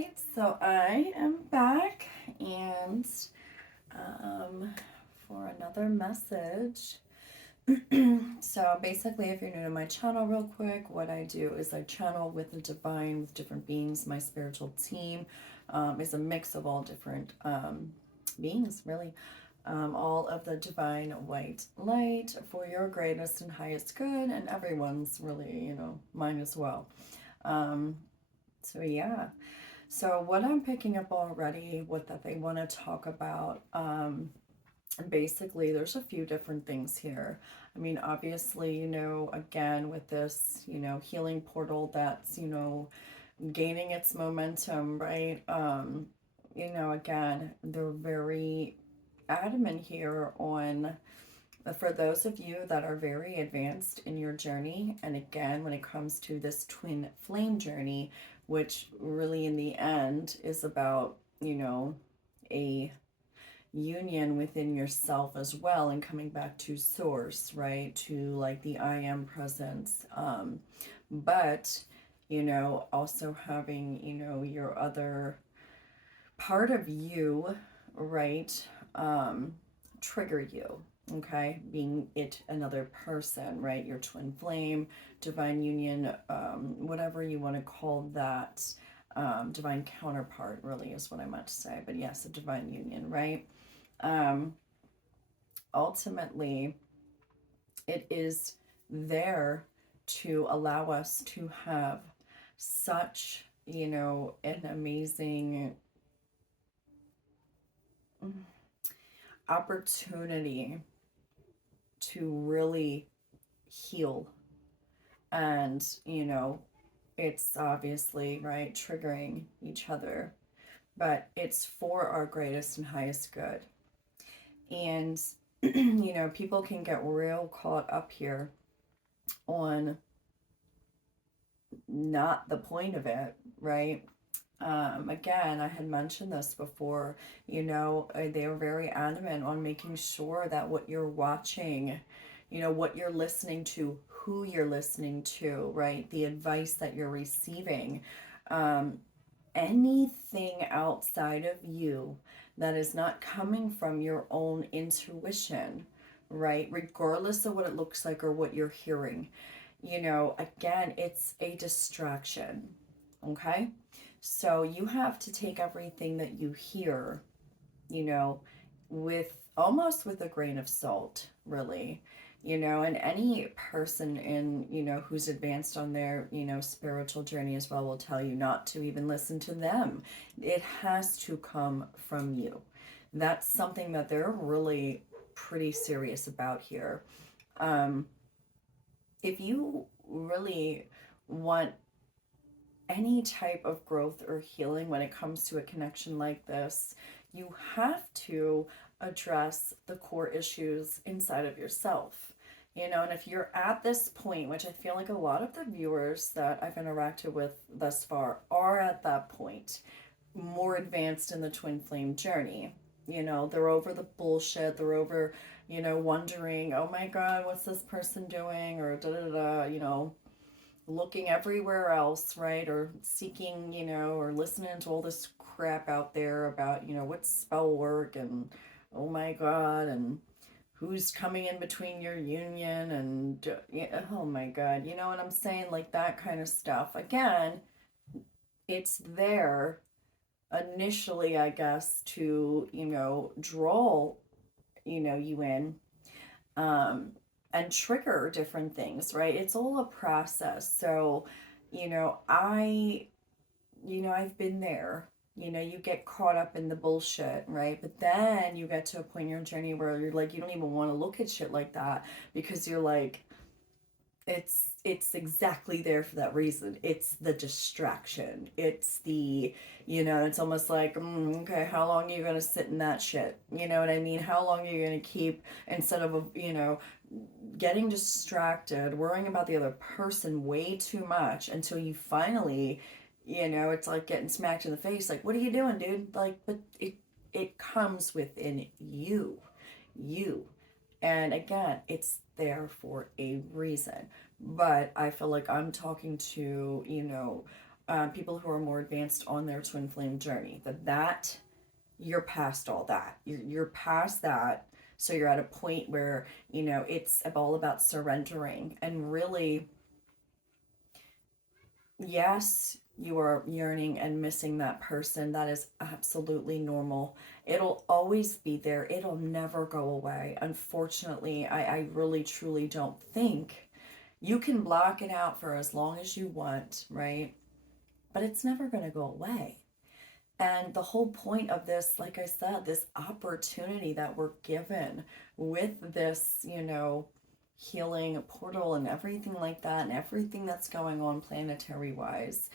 right, so I am back and for another message. So basically, if you're new to my channel, real quick, what I do is I channel with the divine, with different beings. My spiritual team is a mix of all different beings, really. All of the divine white light for your greatest and highest good, and everyone's really, mine as well. Um, so yeah. So what I'm picking up already, what that they want to talk about, basically there's a few different things here. I mean, obviously, again with this, healing portal that's, gaining its momentum, right? Again, they're very adamant here on for those of you that are very advanced in your journey, and again, when it comes to this twin flame journey, which really in the end is about, a union within yourself as well, and coming back to source, right? To like the I am presence. But, also having, your other part of you, right? Trigger you, okay, being it another person, right? Your twin flame, divine union, whatever you want to call that. Divine counterpart really is what I meant to say, but yes, a divine union, right? um, Ultimately it is there to allow us to have such, an amazing opportunity to really heal. And, it's obviously, right, triggering each other, but it's for our greatest and highest good. And, people can get real caught up here on not the point of it, right? Again, I had mentioned this before, they were very adamant on making sure that what you're watching, what you're listening to, who you're listening to, right? The advice that you're receiving, um, anything outside of you that is not coming from your own intuition, right? Regardless of what it looks like or what you're hearing, again, it's a distraction, okay? So you have to take everything that you hear, you know, with almost with a grain of salt, really. And any person in, who's advanced on their, spiritual journey as well will tell you not to even listen to them. It has to come from you. That's something that they're really pretty serious about here. Um, if you really want any type of growth or healing when it comes to a connection like this, you have to address the core issues inside of yourself. And if you're at this point, which I feel like a lot of the viewers that I've interacted with thus far are at that point, more advanced in the twin flame journey. They're over the bullshit, they're over, wondering, oh my God, what's this person doing? Or da da da, looking everywhere else, right? Or seeking, or listening to all this crap out there about, what spell work and oh my God, and who's coming in between your union and oh my God, you know what I'm saying? Like that kind of stuff. Again, it's there initially, I guess, to, draw, you in. Um, and trigger different things, right? It's all a process. So, I've been there. You get caught up in the bullshit, right? But then you get to a point in your journey where you're like, you don't even want to look at shit like that because you're like, it's exactly there for that reason. It's the distraction. It's the, it's almost like, okay, how long are you gonna sit in that shit? You know what I mean? How long are you gonna keep, instead of, getting distracted, worrying about the other person way too much until you finally, it's like getting smacked in the face. Like, what are you doing, dude? Like, but it comes within you. And again, it's there for a reason. But I feel like I'm talking to, people who are more advanced on their twin flame journey, that you're past all that. You're past that. So you're at a point where, it's all about surrendering and really, yes, you are yearning and missing that person. That is absolutely normal. It'll always be there. It'll never go away. Unfortunately, I really truly don't think you can block it out for as long as you want, right? But it's never going to go away. And the whole point of this, like I said, this opportunity that we're given with this, healing portal and everything like that, and everything that's going on planetary wise,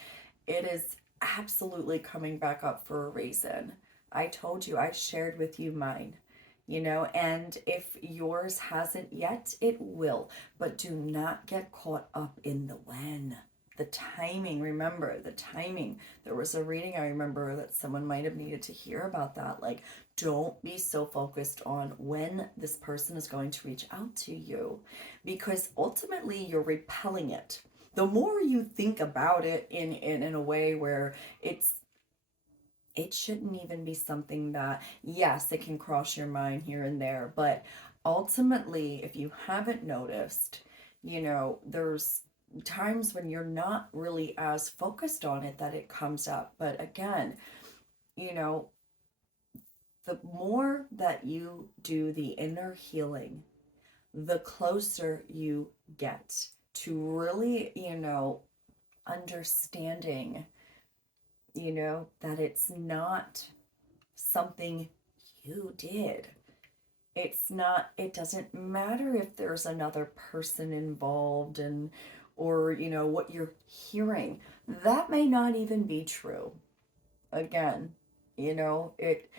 it is absolutely coming back up for a reason. I told you, I shared with you mine, and if yours hasn't yet, it will. But do not get caught up in the when. The timing, remember the timing. There was a reading I remember that someone might have needed to hear about that. Like, don't be so focused on when this person is going to reach out to you, because ultimately you're repelling it. The more you think about it in a way where it shouldn't even be something that, yes, it can cross your mind here and there, but ultimately, if you haven't noticed, there's times when you're not really as focused on it that it comes up. But again, the more that you do the inner healing, the closer you get to really, understanding, that it's not something you did. It doesn't matter if there's another person involved and, or, what you're hearing. That may not even be true. Again, it,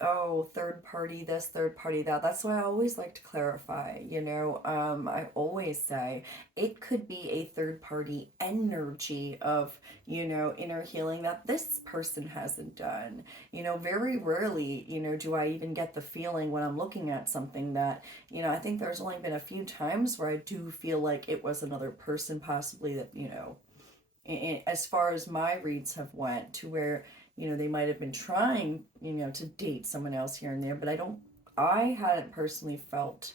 oh, third party this, third party that. That's why I always like to clarify, I always say it could be a third party energy of, inner healing that this person hasn't done. Very rarely, do I even get the feeling when I'm looking at something that, I think there's only been a few times where I do feel like it was another person possibly that, as far as my reads have went, to where they might have been trying, to date someone else here and there, but I hadn't personally felt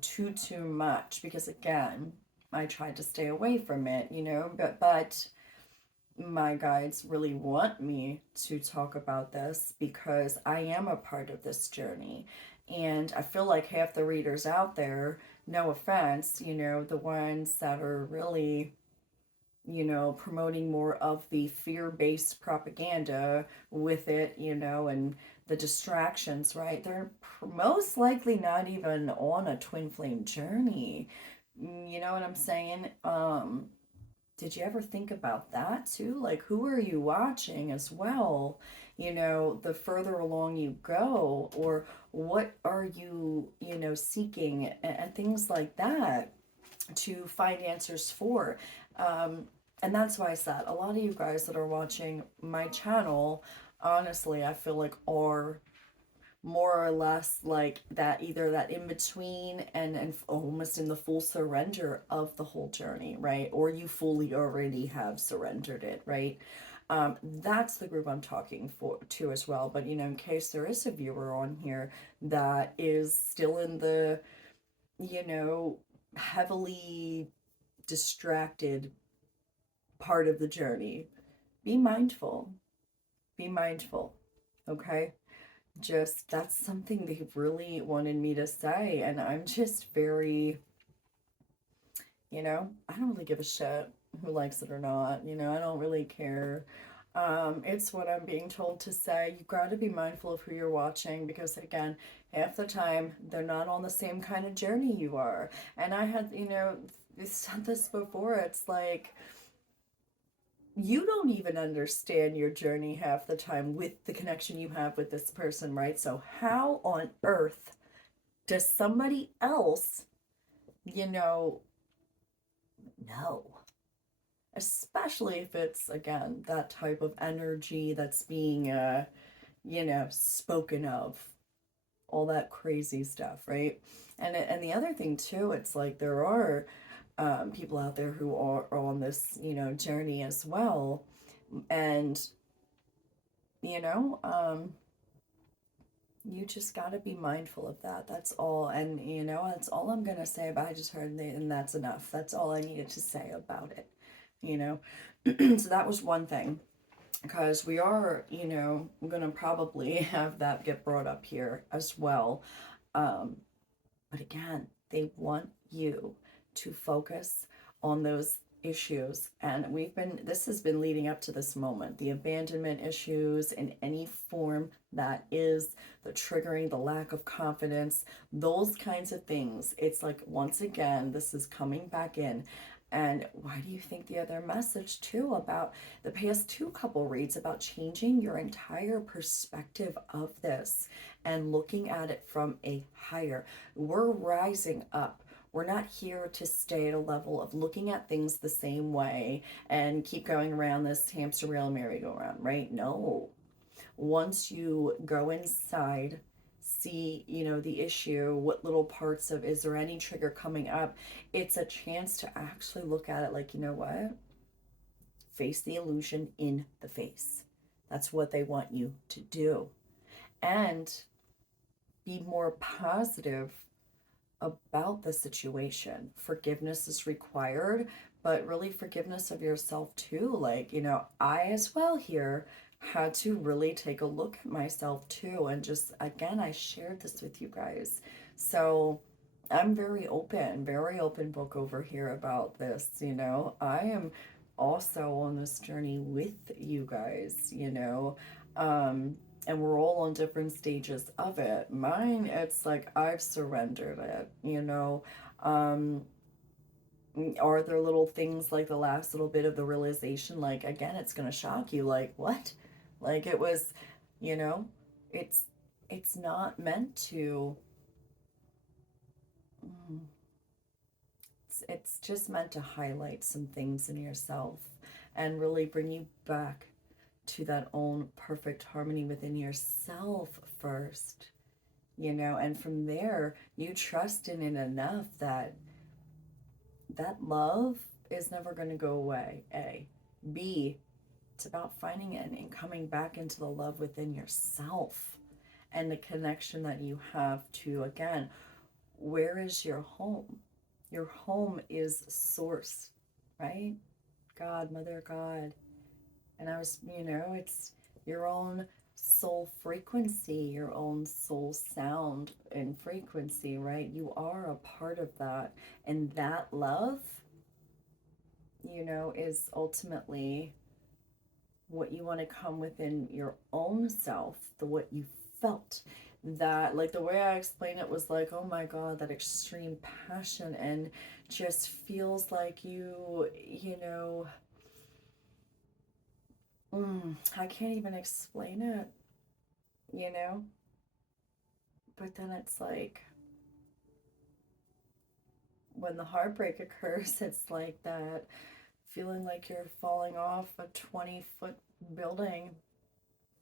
too much, because again, I tried to stay away from it, but my guides really want me to talk about this because I am a part of this journey. And I feel like half the readers out there, no offense, the ones that are really, promoting more of the fear-based propaganda with it, and the distractions, right? They're most likely not even on a twin flame journey. You know what I'm saying? Did you ever think about that too? Like, who are you watching as well? The further along you go, or what are you, seeking, and things like that to find answers for. And that's why I said a lot of you guys that are watching my channel, honestly, I feel like are more or less like that, either that in between and almost in the full surrender of the whole journey, right? Or you fully already have surrendered it, right? That's the group I'm talking to as well. But in case there is a viewer on here that is still in the, heavily distracted part of the journey, be mindful. Be mindful, okay? Just, that's something they really wanted me to say, and I'm just very, I don't really give a shit who likes it or not, I don't really care. It's what I'm being told to say. You got to be mindful of who you're watching, because again, half the time they're not on the same kind of journey you are. And I had, said this before. It's like, you don't even understand your journey half the time with the connection you have with this person, right? So how on earth does somebody else, know? Especially if it's, again, that type of energy that's being, spoken of, all that crazy stuff, right? And the other thing too, it's like there are people out there who are on this, journey as well. And, you know, you just got to be mindful of that. That's all. And, that's all I'm going to say about it. I just heard, and that's enough. That's all I needed to say about it, you know. So that was one thing. Because we are, going to probably have that get brought up here as well. But again, they want you to focus on those issues. And this has been leading up to this moment, the abandonment issues in any form that is, the triggering, the lack of confidence, those kinds of things. It's like, once again, this is coming back in. And why do you think the other message too about the past two couple reads about changing your entire perspective of this and looking at it from a higher? We're rising up. We're not here to stay at a level of looking at things the same way and keep going around this hamster wheel merry-go-round, right? No. Once you go inside, see, the issue, what little parts of, is there any trigger coming up? It's a chance to actually look at it like, you know what? Face the illusion in the face. That's what they want you to do. And be more positive about the situation. Forgiveness is required, but really forgiveness of yourself too. Like, I as well here had to really take a look at myself too. And just, again, I shared this with you guys. So I'm very open book over here about this. I am also on this journey with you guys, and we're all on different stages of it. Mine, it's like I've surrendered it. Are there little things like the last little bit of the realization, like, again, it's gonna shock you, like, what? Like, it was, you know, it's it's not meant to. mm, it's just meant to highlight some things in yourself and really bring you back to that own perfect harmony within yourself first, and from there you trust in it enough that that love is never going to go away. A. B, it's about finding it and coming back into the love within yourself and the connection that you have to, again, where is your home? Your home is source, right? God, Mother God. And it's your own soul frequency, your own soul sound and frequency, right? You are a part of that. And that love, is ultimately what you want to come within your own self, what you felt. That, like, the way I explained it was like, oh my God, that extreme passion, and just feels like I can't even explain it, you know? But then it's like, when the heartbreak occurs, it's like that feeling like you're falling off a 20-foot building,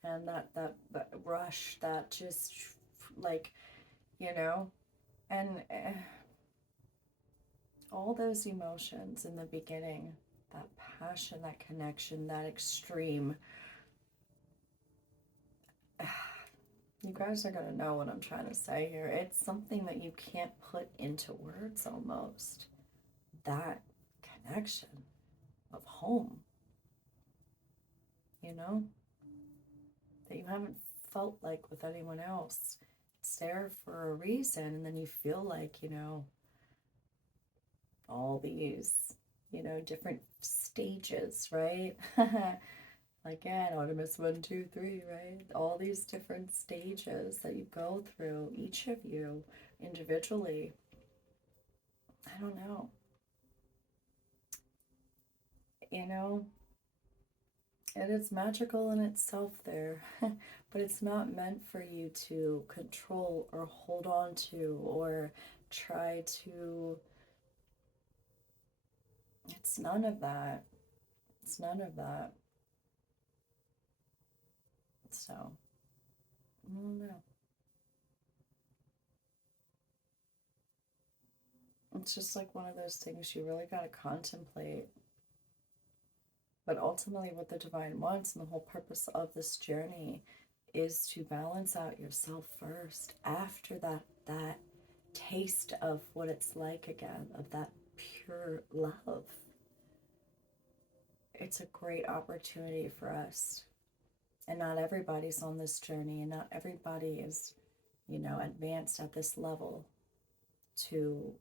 and that rush, that just, like, and all those emotions in the beginning, that passion, that connection, that extreme. You guys are going to know what I'm trying to say here. It's something that you can't put into words almost. That connection of home, that you haven't felt like with anyone else. It's there for a reason, and then you feel like, all these, different stages, right? Again, Artemis 1, 2, 3, right? All these different stages that you go through, each of you individually. I don't know. It is magical in itself there, but it's not meant for you to control or hold on to or try to. It's none of that. It's none of that. So, I don't know. It's just like one of those things you really got to contemplate. But ultimately, what the divine wants and the whole purpose of this journey is to balance out yourself first. After that taste of what it's like again, of that pure love, it's a great opportunity for us. And not everybody's on this journey, and not everybody is, advanced at this level to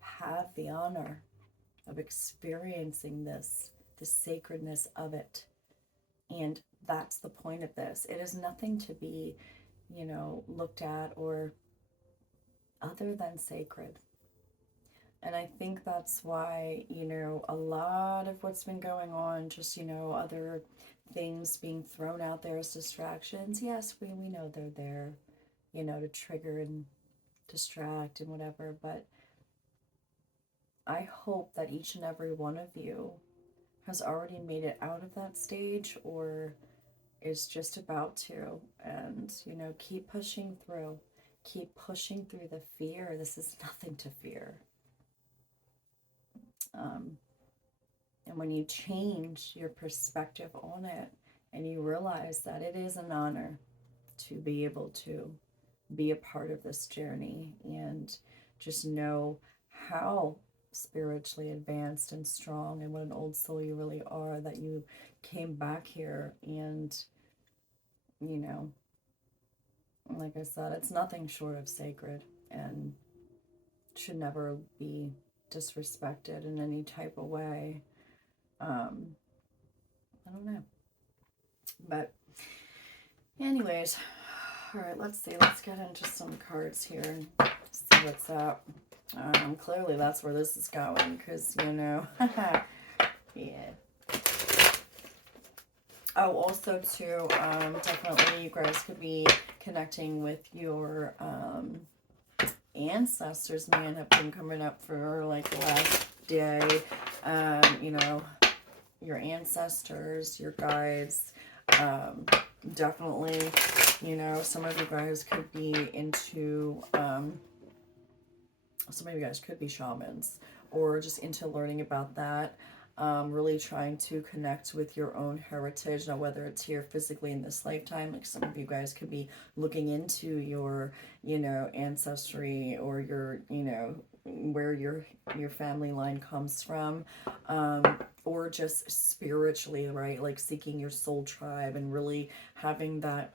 have the honor of experiencing this, the sacredness of it. And that's the point of this. It is nothing to be, looked at or other than sacred. And I think that's why, a lot of what's been going on, just, other things being thrown out there as distractions. Yes, we know they're there, to trigger and distract and whatever. But I hope that each and every one of you has already made it out of that stage or is just about to. And, keep pushing through. Keep pushing through the fear. This is nothing to fear. And when you change your perspective on it and you realize that it is an honor to be able to be a part of this journey and just know how spiritually advanced and strong and what an old soul you really are, that you came back here and, like I said, it's nothing short of sacred and should never be disrespected in any type of way. I don't know. But anyways, all right, let's see. Let's get into some cards here and see what's up. Clearly that's where this is going because, yeah. Oh, also too, definitely you guys could be connecting with your ancestors. Man, have been coming up for like the last day. Your ancestors, your guides, definitely, some of you guys could be into, some of you guys could be shamans or just into learning about that. Really trying to connect with your own heritage. Now, whether it's here physically in this lifetime, like some of you guys could be looking into your, ancestry or your, where your family line comes from, or just spiritually, right? Like seeking your soul tribe and really having that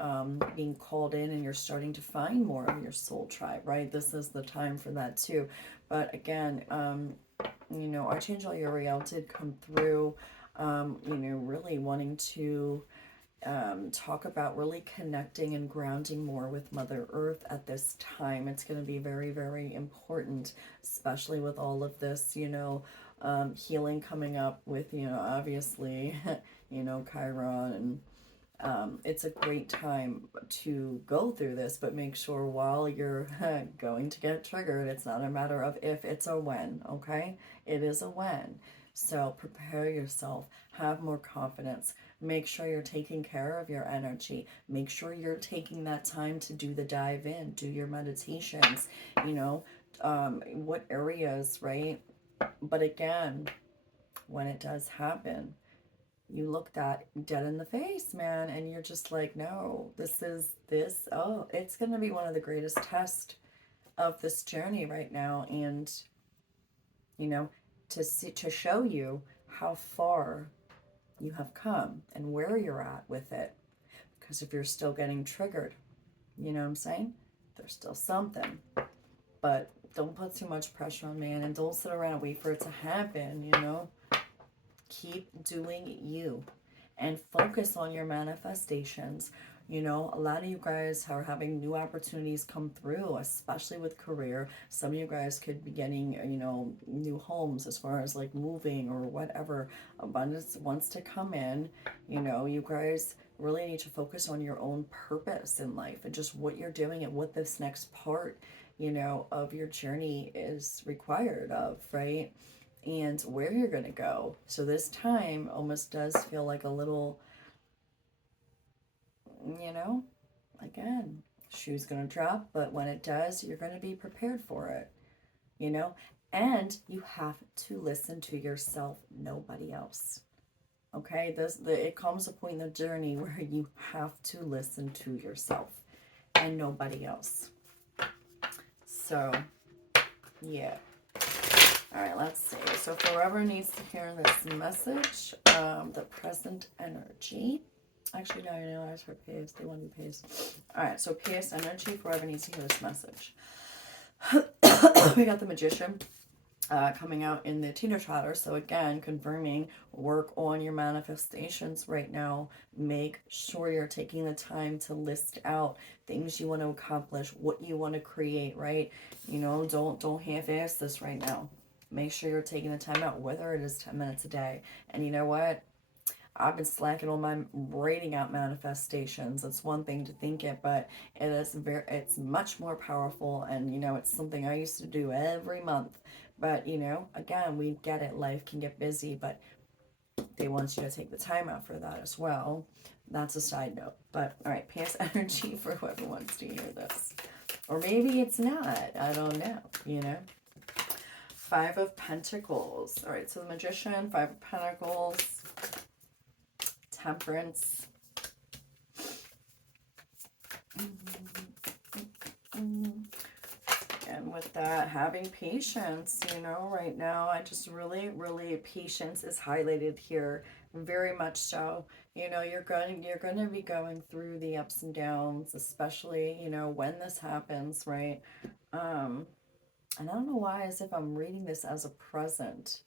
being called in, and you're starting to find more of your soul tribe, right? This is the time for that too. But again, Archangel Uriel did come through, really wanting to talk about really connecting and grounding more with Mother Earth at this time. It's going to be very, very important, especially with all of this, healing coming up with, obviously, Chiron, and it's a great time to go through this, but make sure while you're going to get triggered, it's not a matter of if, it's a when, okay? It is a when. So prepare yourself, have more confidence, make sure you're taking care of your energy, make sure you're taking that time to do the dive in, do your meditations, what areas, right? But again, when it does happen, you look that dead in the face, man, and you're just like, no, oh, it's going to be one of the greatest tests of this journey right now. And, to show you how far you have come and where you're at with it. Because if you're still getting triggered, you know what I'm saying? There's still something. But don't put too much pressure on, man, and don't sit around and wait for it to happen, Keep doing you and focus on your manifestations. A lot of you guys are having new opportunities come through, especially with career. Some of you guys could be getting, new homes as far as like moving or whatever. Abundance wants to come in. You guys really need to focus on your own purpose in life and just what you're doing and what this next part, of your journey is required of, right? And where you're going to go. So this time almost does feel like a little, again, shoe's going to drop, but when it does, you're going to be prepared for it, And you have to listen to yourself, nobody else. Okay, it comes a point in the journey where you have to listen to yourself and nobody else. So, yeah. All right, let's see. So, if whoever needs to hear this message, the present energy. Actually, no, you know, I for pays. They want to be pays. All right, so PS energy for whoever needs to hear this message. We got the Magician coming out in the Teeter Totter. So again, confirming, work on your manifestations right now. Make sure you're taking the time to list out things you want to accomplish, what you want to create, right? You know, don't half-ass this right now. Make sure you're taking the time out, whether it is 10 minutes a day. And you know what? I've been slacking on my writing out manifestations. It's one thing to think it, but it's much more powerful. And you know, it's something I used to do every month. But you know, again, we get it. Life can get busy, but they want you to take the time out for that as well. That's a side note. But all right, past energy for whoever wants to hear this, or maybe it's not. I don't know. You know. Five of Pentacles. All right, so the Magician, Five of Pentacles. Temperance. And with that, having patience, you know, right now, I just really, patience is highlighted here, very much so. You know, you're going to be going through the ups and downs, especially, you know, when this happens, right? And I don't know why, as if I'm reading this as a present.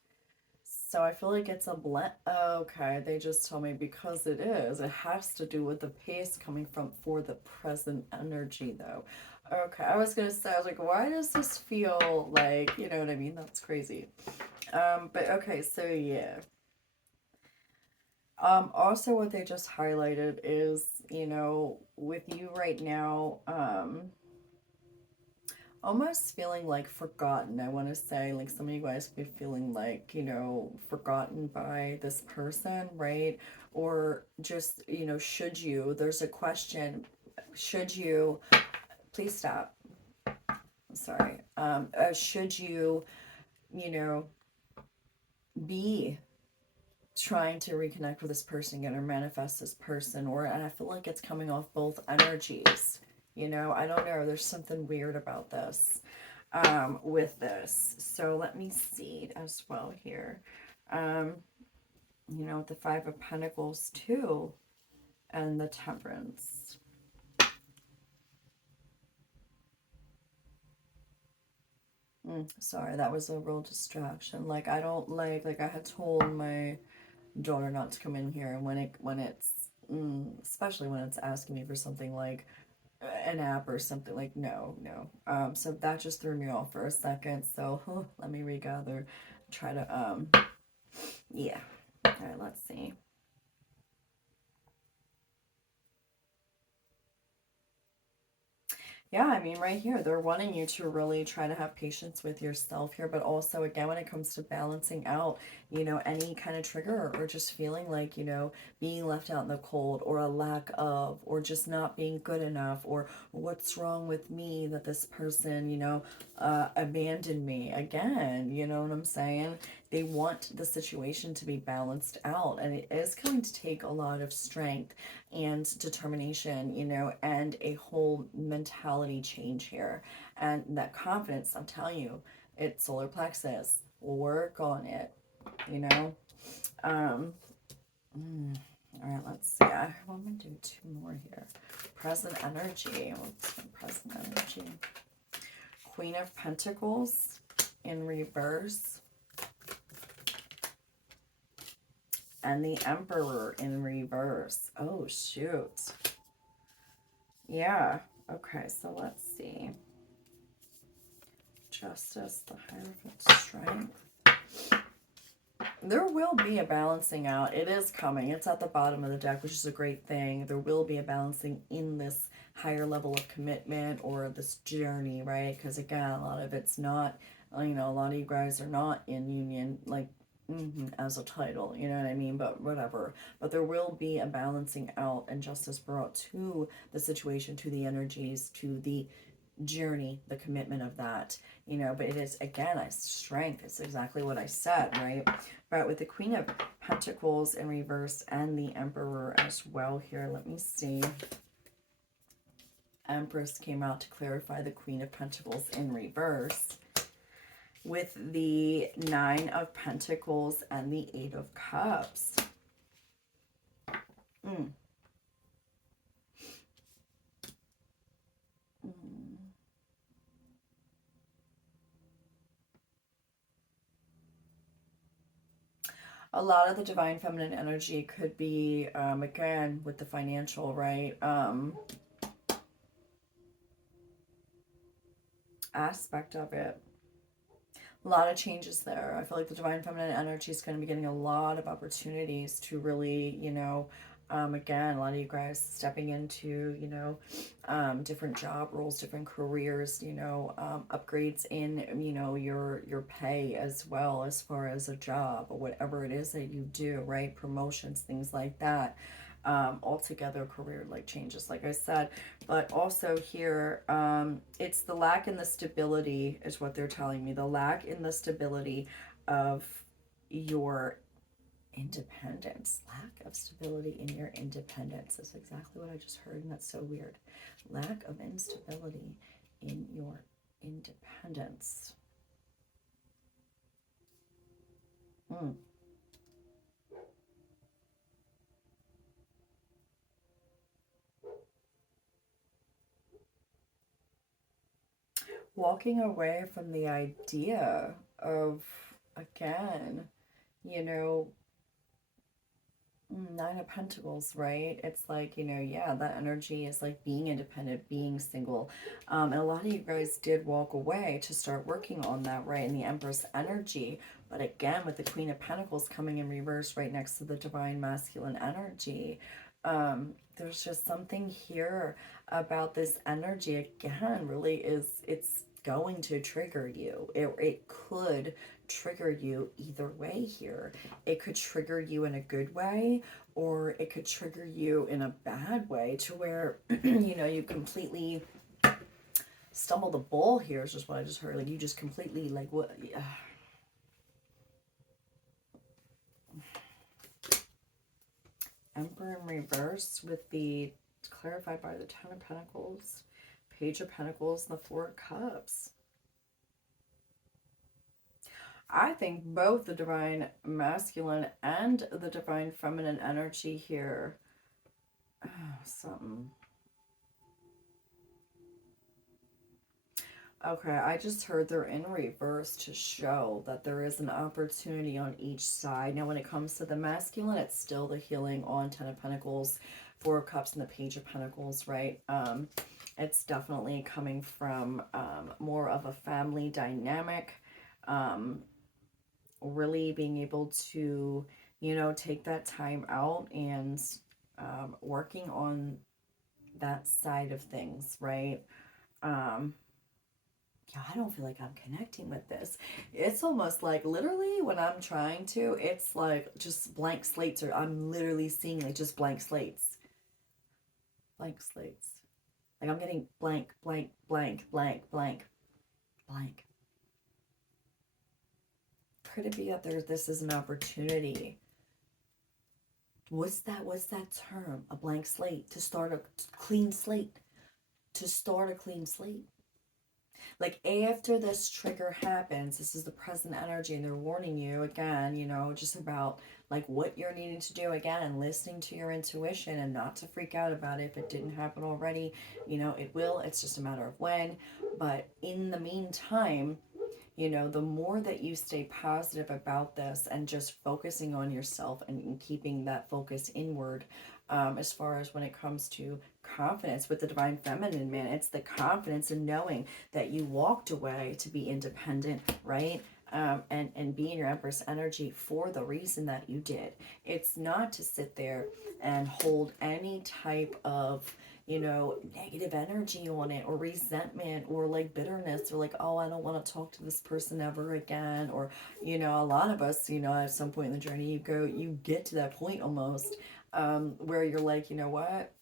So I feel like it's a blend. Okay, they just told me because it is. It has to do with the pace coming from for the present energy, though. Okay, I was gonna say, I was like, why does this feel like, you know what I mean? That's crazy. But okay, so yeah. Also what they just highlighted is, you know, with you right now, almost feeling like forgotten. I want to say, like, some of you guys be feeling like, you know, forgotten by this person, right? Or just, you know, should you, there's a question, should you, please stop. Sorry. Should you, you know, be trying to reconnect with this person again or manifest this person? Or, and I feel like it's coming off both energies. You know, I don't know. There's something weird about this. With this. So let me see as well here. You know, the Five of Pentacles too, and the Temperance. Sorry, that was a real distraction. Like, I don't like I had told my daughter not to come in here, and when it's especially when it's asking me for something like an app or something, like, no. So that just threw me off for a second. So let me regather, try to yeah. All right, let's see. Yeah, I mean, right here, they're wanting you to really try to have patience with yourself here, but also, again, when it comes to balancing out, you know, any kind of trigger or just feeling like, you know, being left out in the cold, or a lack of, or just not being good enough, or what's wrong with me that this person, you know, abandoned me again, you know what I'm saying? They want the situation to be balanced out, and it is going to take a lot of strength and determination, you know, and a whole mentality change here. And that confidence, I'm telling you, it's solar plexus. Work on it, you know. All right, let's see. I'm going to do two more here. Present energy. What's present energy? Queen of Pentacles in reverse. And the Emperor in reverse. Oh, shoot. Yeah. Okay, so let's see. Justice, the Hierophant, Strength. There will be a balancing out. It is coming. It's at the bottom of the deck, which is a great thing. There will be a balancing in this higher level of commitment or this journey, right? Because again, a lot of it's not, you know, a lot of you guys are not in union, like, as a title, you know what I mean? But whatever. But there will be a balancing out and justice brought to the situation, to the energies, to the journey, the commitment of that, you know, but it is, again, a strength. It's exactly what I said, right? But with the Queen of Pentacles in reverse and the Emperor as well here, let me see. Empress came out to clarify the Queen of Pentacles in reverse with the Nine of Pentacles and the Eight of Cups. Mm. Mm. A lot of the divine feminine energy could be, again, with the financial, right? Aspect of it. A lot of changes there. I feel like the divine feminine energy is going to be getting a lot of opportunities to really, you know, again, a lot of you guys stepping into, you know, different job roles, different careers, you know, upgrades in, you know, your pay as well, as far as a job or whatever it is that you do, right? Promotions, things like that. Altogether career like changes, like I said. But also here, it's the lack in the stability is what they're telling me. The lack in the stability of your independence. Lack of stability in your independence. That's exactly what I just heard, and that's so weird. Lack of instability in your independence. Hmm. Walking away from the idea of, again, you know, Nine of Pentacles, right? It's like, you know, yeah, that energy is like being independent, being single. And a lot of you guys did walk away to start working on that, right? In the Empress energy. But again, with the Queen of Pentacles coming in reverse right next to the Divine Masculine energy, there's just something here about this energy, again, really is, it's going to trigger you. It could trigger you either way here. It could trigger you in a good way, or it could trigger you in a bad way to where, you know, you completely stumble the ball here is just what I just heard. Like, you just completely, like, what? Emperor in reverse with the, clarified by the Ten of Pentacles, Page of Pentacles, and the Four of Cups. I think both the divine masculine and the divine feminine energy here. Oh, something. Okay, I just heard they're in reverse to show that there is an opportunity on each side. Now, when it comes to the masculine, it's still the healing on Ten of Pentacles, Four of Cups, and the Page of Pentacles, right? It's definitely coming from more of a family dynamic. Really being able to, you know, take that time out and working on that side of things, right? Yeah, I don't feel like I'm connecting with this. It's almost like literally when I'm trying to, it's like just blank slates, or I'm literally seeing like just blank slates. Blank slates. Like I'm getting blank, blank, blank, blank, blank, blank. Could it be that this is an opportunity? What's that term? A blank slate. To start a clean slate. To start a clean slate. Like after this trigger happens, this is the present energy, and they're warning you again, you know, just about like what you're needing to do again, and listening to your intuition and not to freak out about it if it didn't happen already. You know, it will. It's just a matter of when. But in the meantime, you know, the more that you stay positive about this and just focusing on yourself and keeping that focus inward, as far as when it comes to confidence with the divine feminine, man, it's the confidence in knowing that you walked away to be independent, right? And be in your Empress energy for the reason that you did. It's not to sit there and hold any type of, you know, negative energy on it, or resentment, or like bitterness, or like, oh, I don't want to talk to this person ever again. Or, you know, a lot of us, you know, at some point in the journey, you get to that point almost, where you're like, you know what?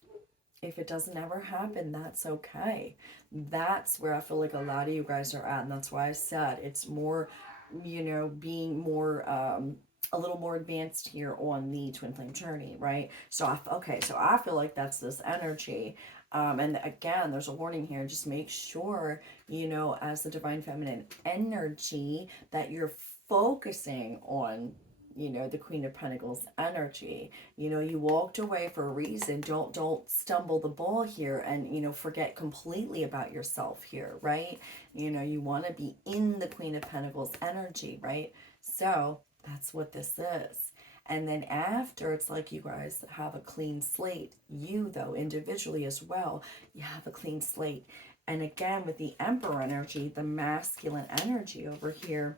If it doesn't ever happen, that's okay. That's where I feel like a lot of you guys are at. And that's why I said it's more, being more, a little more advanced here on the twin flame journey, right? So, okay, so I feel like that's this energy. And again, there's a warning here. Just make sure, as the divine feminine energy, that you're focusing on, the Queen of Pentacles energy. You walked away for a reason. Don't stumble the ball here and, forget completely about yourself here, right? You want to be in the Queen of Pentacles energy, right? So that's what this is. And then after, it's like you guys have a clean slate. You, though, individually as well, you have a clean slate. And again, with the Emperor energy, the masculine energy over here,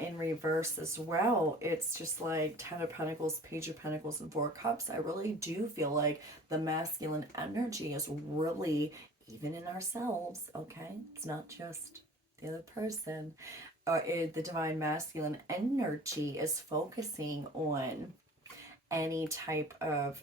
in reverse as well, it's just like Ten of Pentacles, Page of Pentacles, and Four of Cups. I really do feel like the masculine energy is really even in ourselves, okay? It's not just the other person. The divine masculine energy is focusing on any type of,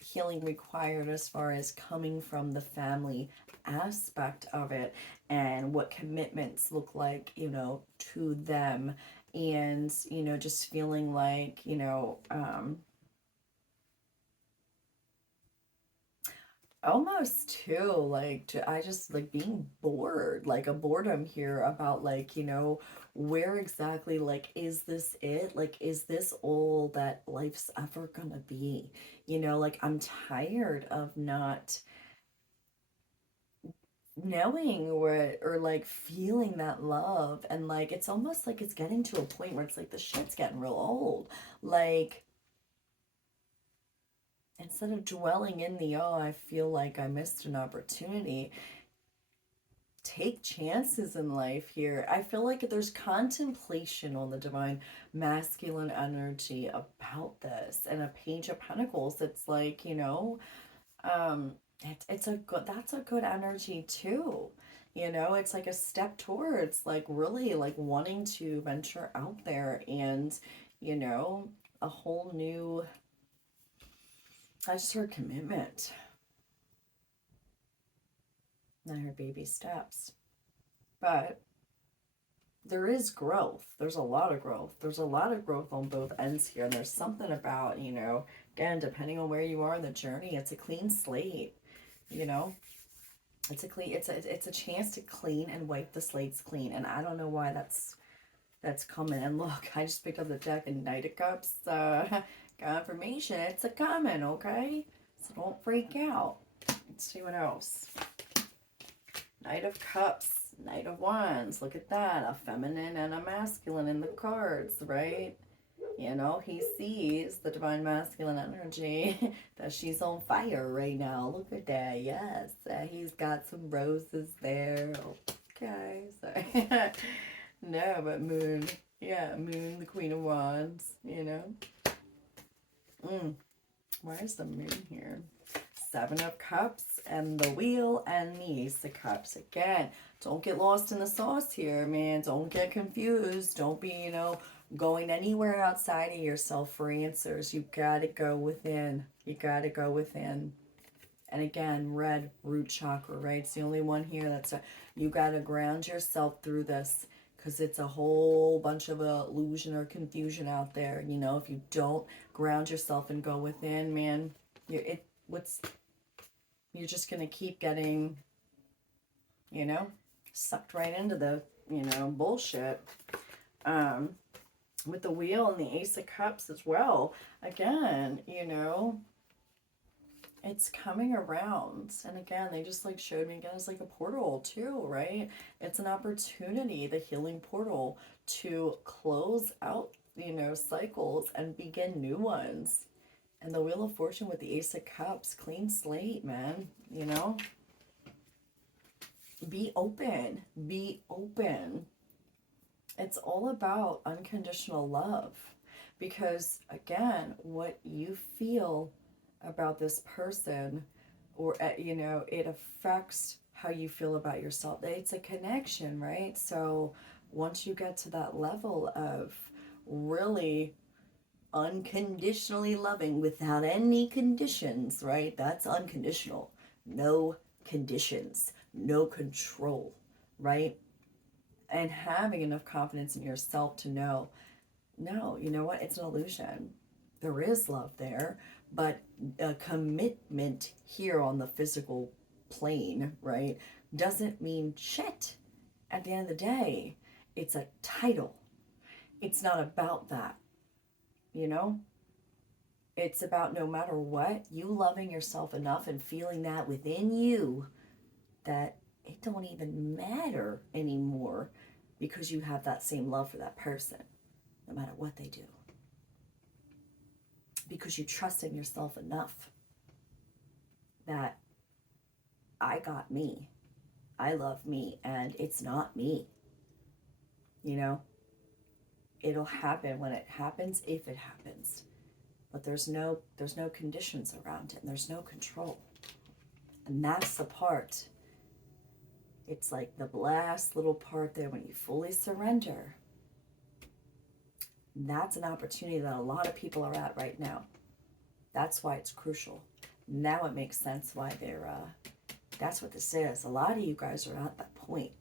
healing required as far as coming from the family aspect of it and what commitments look like, to them. And, just feeling like, almost too, like, I just like being bored, like a boredom here about like, where exactly, like, is this it? Like, is this all that life's ever gonna be? Like, I'm tired of not knowing what, or like feeling that love. And like, it's almost like it's getting to a point where it's like the shit's getting real old. Like, instead of dwelling in the, oh, I feel like I missed an opportunity, take chances in life here. I feel like there's contemplation on the divine masculine energy about this. And a Page of Pentacles, it's like, um, it's a good, that's a good energy too. It's like a step towards like really like wanting to venture out there and, a whole new, I just heard commitment. I heard baby steps. But there is growth. There's a lot of growth. There's a lot of growth on both ends here. And there's something about, again, depending on where you are in the journey, it's a clean slate, It's a clean, it's a chance to clean and wipe the slates clean. And I don't know why that's coming. And look, I just picked up the deck and Knight of Cups, confirmation. It's a coming, okay? So don't freak out. Let's see what else. Knight of Cups, Knight of Wands. Look at that. A feminine and a masculine in the cards, right? He sees the divine masculine energy that she's on fire right now. Look at that. Yes. He's got some roses there. Okay. Sorry. No, but Moon. Yeah, Moon, the Queen of Wands, Why is the Moon here? Seven of Cups and the Wheel and the Ace of Cups. Again, don't get lost in the sauce here, man. Don't get confused. Don't be, going anywhere outside of yourself for answers. You gotta go within. You gotta go within. And again, red, root chakra, right? It's the only one here that's you gotta ground yourself through this, because it's a whole bunch of illusion or confusion out there. If you don't ground yourself and go within, man, you're just gonna keep getting, sucked right into the, bullshit. With the Wheel and the Ace of Cups as well. Again, it's coming around. And again, they just like showed me again as like a portal too, right? It's an opportunity, the healing portal, to close out, cycles and begin new ones. And the Wheel of Fortune with the Ace of Cups, clean slate, man, Be open. Be open. It's all about unconditional love, because again, what you feel about this person, or it affects how you feel about yourself. It's a connection, right? So once you get to that level of really unconditionally loving without any conditions, right? That's unconditional. No conditions, no control, right? And having enough confidence in yourself to know, no, you know what? It's an illusion. There is love there, but a commitment here on the physical plane, right, doesn't mean shit. At the end of the day, it's a title. It's not about that, you know? It's about, no matter what, you loving yourself enough and feeling that within you that it don't even matter anymore, because you have that same love for that person, no matter what they do. Because you trust in yourself enough that I got me. I love me, and it's not me. You know, it'll happen when it happens, if it happens. But there's no conditions around it, and there's no control. And that's the part. It's like the last little part there when you fully surrender. That's an opportunity that a lot of people are at right now. That's why it's crucial. Now it makes sense why they're, that's what this is. A lot of you guys are at that point.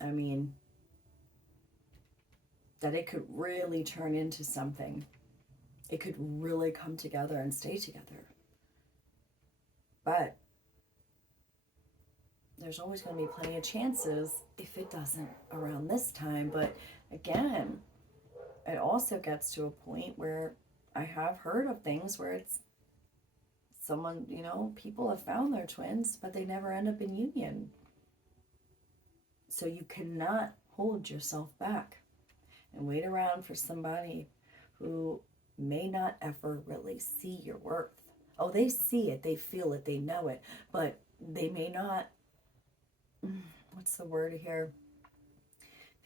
I mean, that it could really turn into something. It could really come together and stay together. But there's always going to be plenty of chances if it doesn't around this time. But again, it also gets to a point where I have heard of things where it's someone, you know, people have found their twins, but they never end up in union. So you cannot hold yourself back and wait around for somebody who may not ever really see your worth. Oh, they see it, they feel it, they know it, but they may not, what's the word here?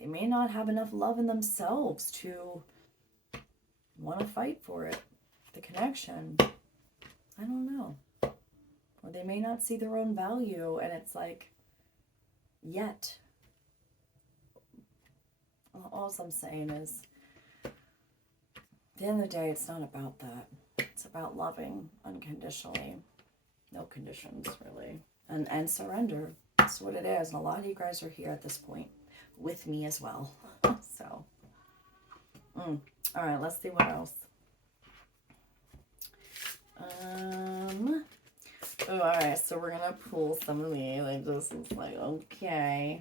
They may not have enough love in themselves to want to fight for it, the connection. I don't know. Or they may not see their own value, and it's like, yet. All I'm saying is, at the end of the day, it's not about that. It's about loving unconditionally. No conditions, really. And surrender. That's what it is. And a lot of you guys are here at this point with me as well. So, all right, let's see what else. All right, so we're gonna pull some of these. I just was like, okay.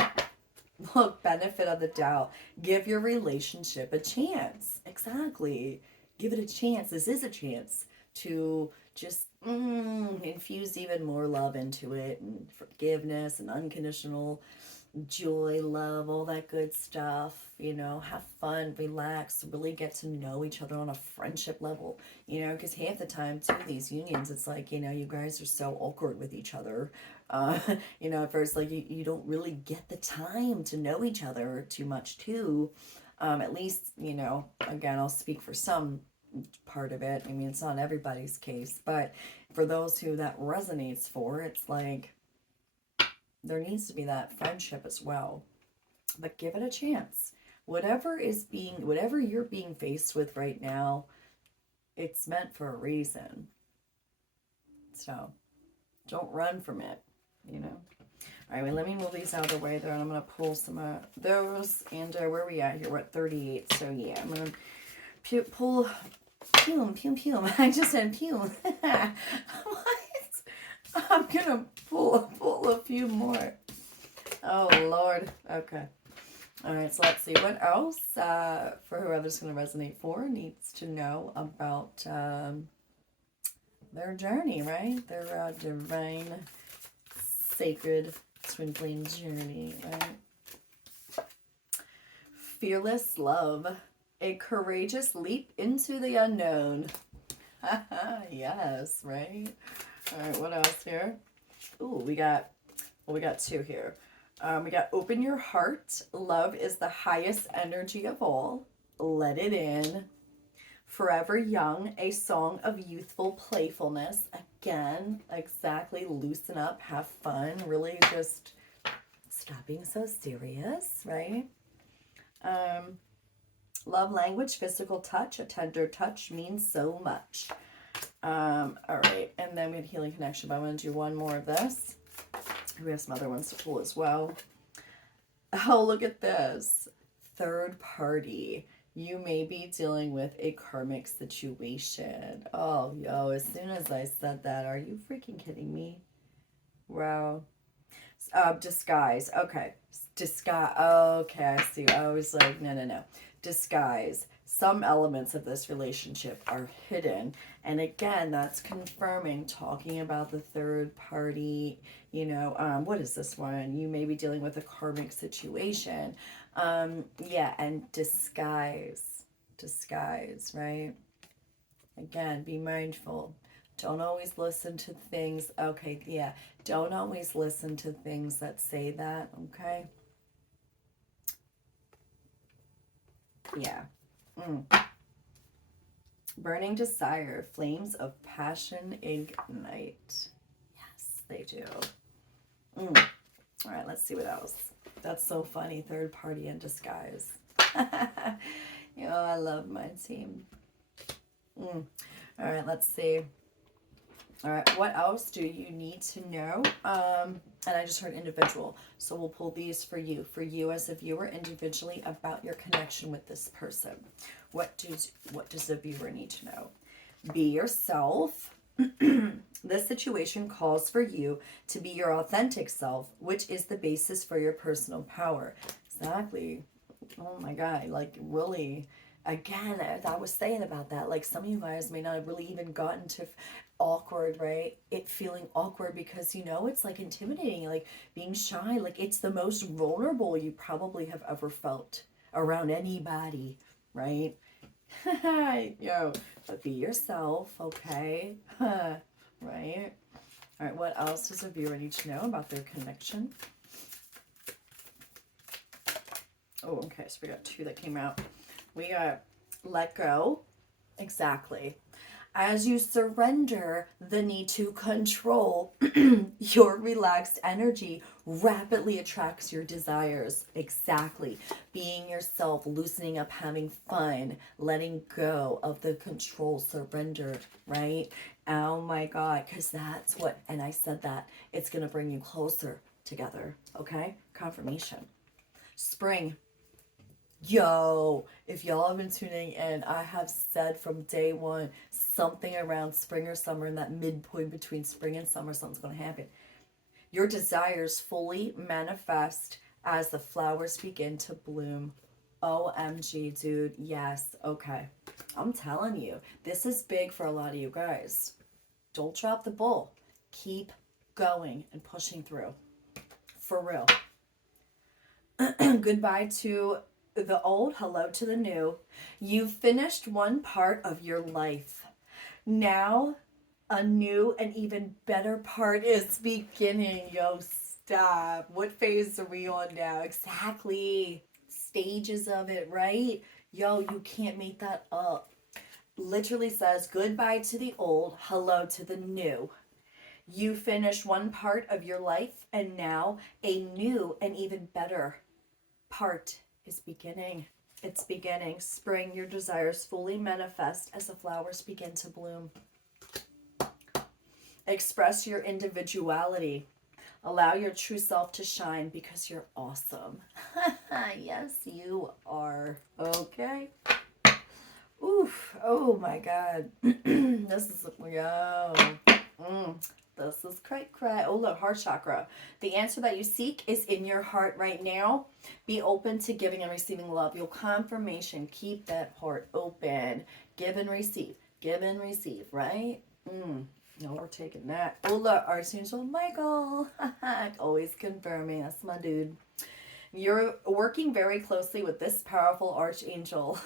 Look, benefit of the doubt. Give your relationship a chance. Exactly. Give it a chance. This is a chance to just infuse even more love into it, and forgiveness and unconditional joy, love, all that good stuff. You know, have fun, relax, really get to know each other on a friendship level. You know, because half the time too, these unions, it's like, you know, you guys are so awkward with each other. You know, at first, like, you don't really get the time to know each other too much too. At least, you know, again, I'll speak for some part of it. I mean, it's not everybody's case, but for those who that resonates for, it's like there needs to be that friendship as well. But give it a chance. Whatever you're being faced with right now, it's meant for a reason. So don't run from it, you know. All right, let me move these out of the way there, and I'm going to pull some of those. And where are we at here? We're at 38. So yeah, I'm going to pull, pew. I just said pew. What? I'm going to pull a few more. Oh, Lord. Okay. All right, so let's see. What else, for whoever's going to resonate for, needs to know about their journey, right? Their divine, sacred twin flame journey, right? Fearless love. A courageous leap into the unknown. Yes, right? All right, what else here? Ooh, we got two here. We got open your heart. Love is the highest energy of all. Let it in. Forever young, a song of youthful playfulness. Again, exactly. Loosen up, have fun. Really just stop being so serious, right? Love language, physical touch, a tender touch means so much. All right, and then we had healing connection, but I'm going to do one more of this. We have some other ones to pull as well. Oh, look at this. Third party. You may be dealing with a karmic situation. Oh, yo, as soon as I said that, are you freaking kidding me? Wow. Disguise. Okay. Disguise. Okay, I see. I was like, no. Disguise. Some elements of this relationship are hidden. And again, that's confirming, talking about the third party, what is this one? You may be dealing with a karmic situation. Yeah, and disguise, right? Again, be mindful. Don't always listen to things. Okay, yeah. Don't always listen to things that say that, okay? Yeah. Burning desire, flames of passion ignite. Yes, they do. All right, let's see what else. That's so funny. Third party in disguise. I love my team. All right, let's see. All right, what else do you need to know? And I just heard individual, so we'll pull these for you as a viewer individually about your connection with this person. What does the viewer need to know? Be yourself. This situation calls for you to be your authentic self, which is the basis for your personal power. Exactly. Oh my God, like really, again, as I was saying about that, like some of you guys may not have really even gotten to awkward, right? It feeling awkward because, it's like intimidating, like being shy, like it's the most vulnerable you probably have ever felt around anybody, right? But be yourself, okay? Right? All right, what else does a viewer need to know about their connection? Oh, okay, so we got two that came out. We got let go. Exactly. As you surrender the need to control, your relaxed energy rapidly attracts your desires. Exactly. Being yourself, loosening up, having fun, letting go of the control, surrendered, right? Oh my God, because that's what, and I said that, it's going to bring you closer together, okay? Confirmation. Spring. Yo, if y'all have been tuning in, I have said from day one, something around spring or summer, in that midpoint between spring and summer, something's going to happen. Your desires fully manifest as the flowers begin to bloom. OMG, dude. Yes. Okay. I'm telling you, this is big for a lot of you guys. Don't drop the ball. Keep going and pushing through. For real. Goodbye to the old, hello to the new. You've finished one part of your life. Now, a new and even better part is beginning. Yo, stop. What phase are we on now? Exactly. Stages of it, right? Yo, you can't make that up. Literally says goodbye to the old, hello to the new. You finished one part of your life, and now a new and even better part is beginning. It's beginning. Spring, your desires fully manifest as the flowers begin to bloom. Express your individuality. Allow your true self to shine because you're awesome. Yes, you are. Okay. Oof. Oh my God. This is, yo. This is cray. Oh, look, heart chakra. The answer that you seek is in your heart right now. Be open to giving and receiving love. Your confirmation. Keep that heart open. Give and receive. Give and receive, right? No, we're taking that. Oh, look, Archangel Michael. Always confirming. That's my dude. You're working very closely with this powerful Archangel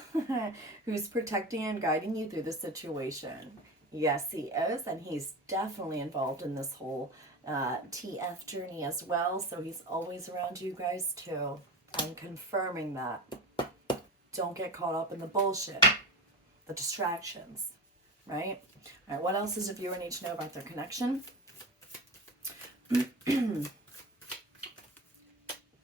who's protecting and guiding you through the situation. Yes, he is, and he's definitely involved in this whole TF journey as well, so he's always around you guys too. I'm confirming that. Don't get caught up in the bullshit, the distractions, right? All right, what else does a viewer need to know about their connection?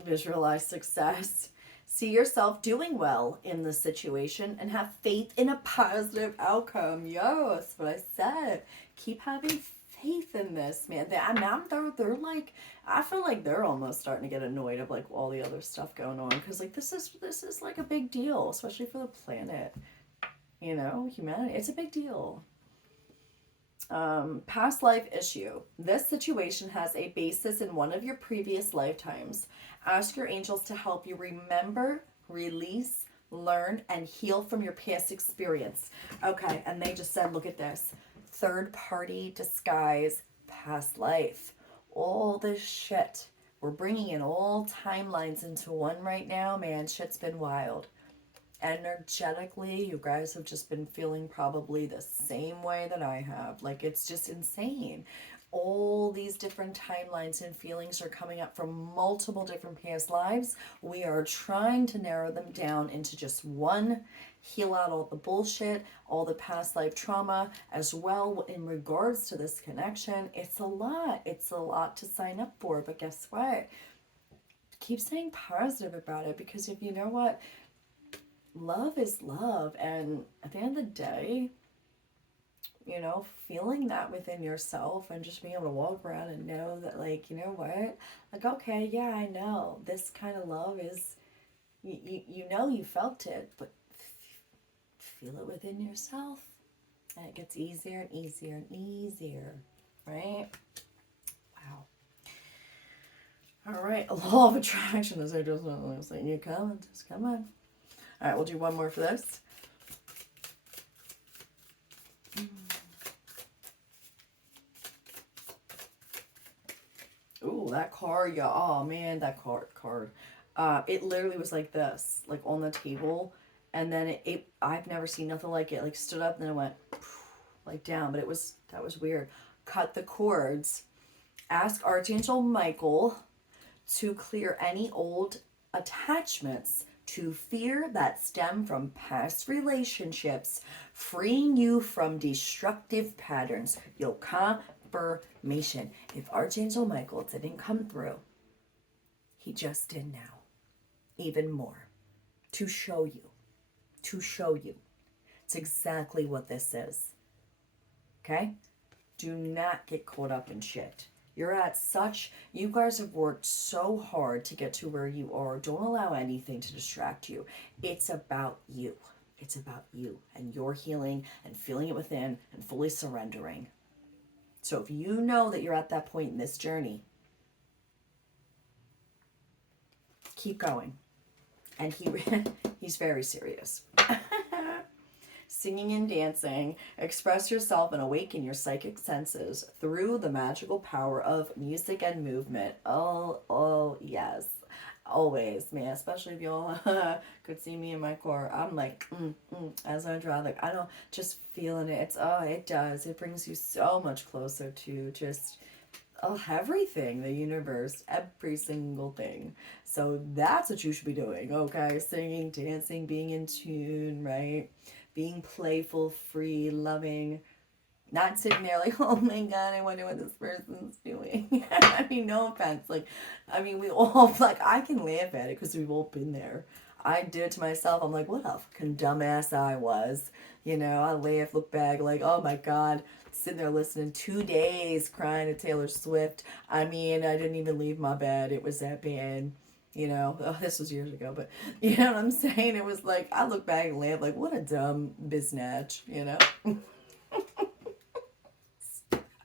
Visualize success. See yourself doing well in the situation and have faith in a positive outcome. Yo, that's what I said. Keep having faith in this, man. They're like, I feel like they're almost starting to get annoyed of like all the other stuff going on, because like this is like a big deal, especially for the planet. You know, humanity. It's a big deal. Past life issue. This situation has a basis in one of your previous lifetimes. Ask your angels to help you remember, release, learn, and heal from your past experience. Okay, and they just said, look at this. Third party disguise, past life. All this shit. We're bringing in all timelines into one right now, man. Shit's been wild. Energetically, you guys have just been feeling probably the same way that I have. Like, it's just insane. All these different timelines and feelings are coming up from multiple different past lives. We are trying to narrow them down into just one, heal out all the bullshit, all the past life trauma as well in regards to this connection. It's a lot. It's a lot to sign up for, but guess what? Keep staying positive about it, because if you know what, love is love, and at the end of the day, you know, feeling that within yourself and just being able to walk around and know that, like, you know what, like, okay, yeah, I know this kind of love is, you know, you felt it, but feel it within yourself, and it gets easier and easier and easier, right? Wow. All right, a law of attraction, as I just was saying, you come, just come on. All right, we'll do one more for this. Ooh, that card, yeah. Oh man, that card. It literally was like this, like on the table, and then I've never seen nothing like it. Like stood up and then it went like down, but that was weird. Cut the cords. Ask Archangel Michael to clear any old attachments to fear that stem from past relationships, freeing you from destructive patterns. Your confirmation. If Archangel Michael didn't come through, he just did now. Even more. To show you. To show you. It's exactly what this is. Okay? Do not get caught up in shit. You're at such, you guys have worked so hard to get to where you are. Don't allow anything to distract you. It's about you. It's about you and your healing and feeling it within and fully surrendering. So if you know that you're at that point in this journey, keep going. And he's very serious. Singing and dancing, express yourself and awaken your psychic senses through the magical power of music and movement. Oh, yes. Always, man. Especially if y'all could see me in my car. I'm like, as I drive, like, I don't, just feeling it. It does. It brings you so much closer to just, everything, the universe, every single thing. So that's what you should be doing, okay? Singing, dancing, being in tune, right? Being playful, free, loving, not sitting there like, oh my God, I wonder what this person's doing. I mean, no offense. Like, I mean, we all, like, I can laugh at it because we've all been there. I did it to myself. I'm like, what a fucking dumbass I was. You know, I laugh, look back, like, oh my God, sitting there listening 2 days crying to Taylor Swift. I mean, I didn't even leave my bed. It was that bad. You know, this was years ago, but you know what I'm saying? It was like, I look back and laugh like, what a dumb biznatch, you know?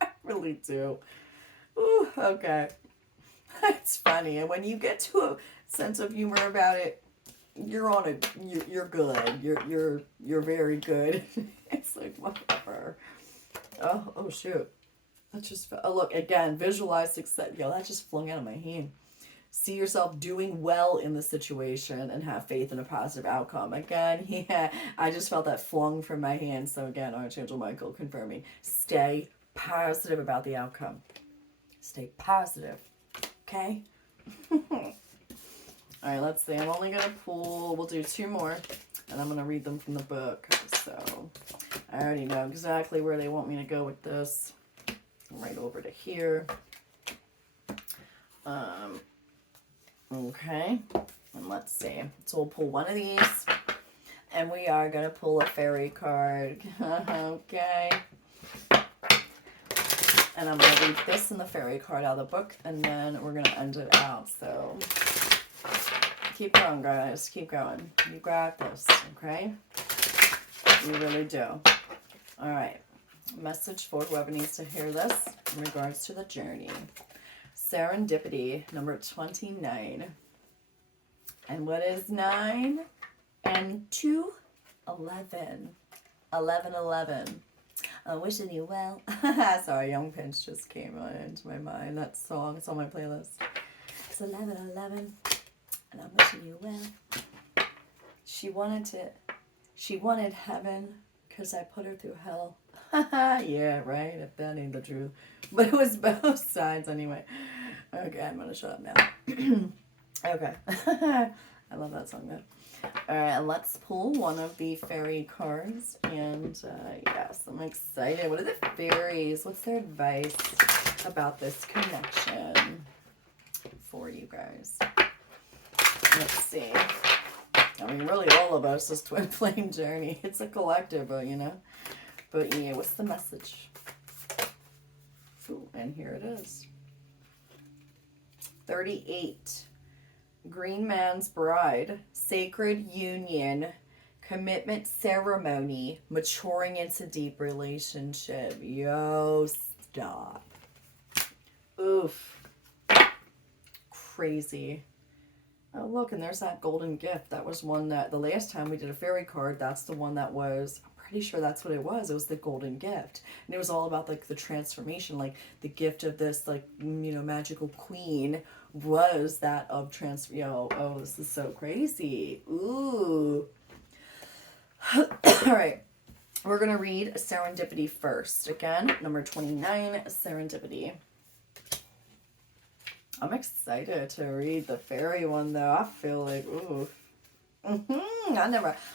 I really do. Ooh, okay. It's funny. And when you get to a sense of humor about it, you're on it. You're good. You're very good. It's like, whatever. Oh shoot. That just, look, again, visualize success. Yo, that just flung out of my hand. See yourself doing well in the situation and have faith in a positive outcome. Again, yeah, I just felt that flung from my hand. So again, Archangel Michael confirming. Stay positive about the outcome. Stay positive. Okay? All right, let's see. I'm only going to pull, we'll do 2 more, and I'm going to read them from the book. So I already know exactly where they want me to go with this. Right over to here. Okay. And let's see. So we'll pull one of these. And we are going to pull a fairy card. Okay. And I'm going to read this and the fairy card out of the book. And then we're going to end it out. So keep going, guys. Keep going. You got this. Okay? You really do. All right. Message for whoever needs to hear this in regards to the journey. Serendipity, number 29. And what is 9 and 2? 11. 11, 11. Wishing you well. Sorry, Young Pinch just came into my mind. That song, it's on my playlist. It's 11, 11. And I'm wishing you well. She wanted heaven because I put her through hell. Yeah, right? If that ain't the truth. But it was both sides anyway. Okay, I'm going to shut up now. Okay. I love that song though. Alright, let's pull one of the fairy cards. And yes, I'm excited. What are the fairies? What's their advice about this connection for you guys? Let's see. I mean, really all of us, this twin flame journey. It's a collective, you know. But yeah, what's the message? Ooh, and here it is. 38. Green Man's Bride. Sacred union. Commitment ceremony. Maturing into deep relationship. Yo, stop. Oof. Crazy. Oh, look, and there's that golden gift. That was one that the last time we did a fairy card, that's the one that was, I'm pretty sure that's what it was. It was the golden gift. And it was all about like the transformation, like the gift of this, like, you know, magical queen was that of oh, this is so crazy. Ooh. All right. We're going to read Serendipity first. Again, number 29, Serendipity. I'm excited to read the fairy one, though. I feel like, ooh.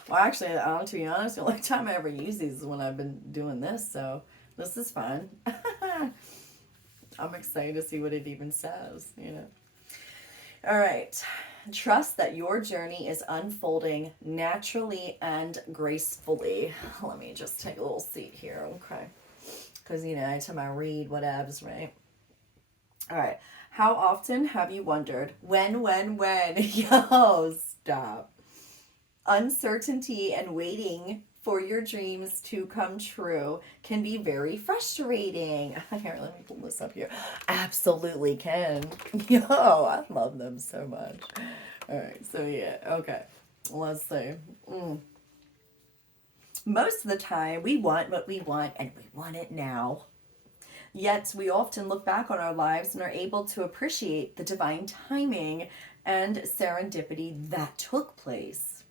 Actually, to be honest, the only time I ever use these is when I've been doing this, so this is fun. I'm excited to see what it even says, you know. All right. Trust that your journey is unfolding naturally and gracefully. Let me just take a little seat here, okay? Because, you know, anytime I read whatevs, right? All right. How often have you wondered, when? Yo, stop. Uncertainty and waiting for your dreams to come true can be very frustrating. Here, let me pull this up here. Absolutely can. Yo, I love them so much. All right, so yeah, okay. Let's see. Most of the time, we want what we want, and we want it now. Yet we often look back on our lives and are able to appreciate the divine timing and serendipity that took place.